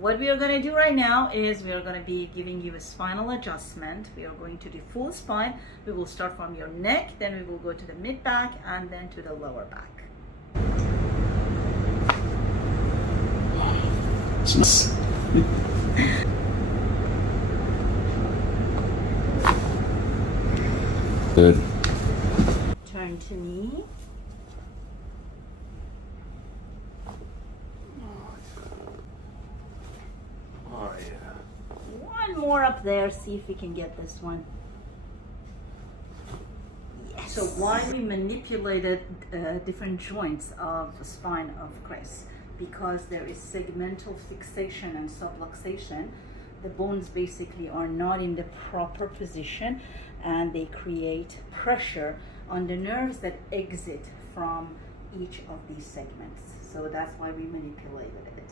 what we are going to do right now is we are going to be giving you a spinal adjustment. We are going to do full spine. We will start from your neck, then we will go to the mid back, and then to the lower back. Good. Turn to me. Oh yeah. One more up there. See if we can get this one. Yes. So why we manipulated different joints of the spine of Chris? Because there is segmental fixation and subluxation. The bones basically are not in the proper position, and they create pressure on the nerves that exit from each of these segments. So that's why we manipulated it.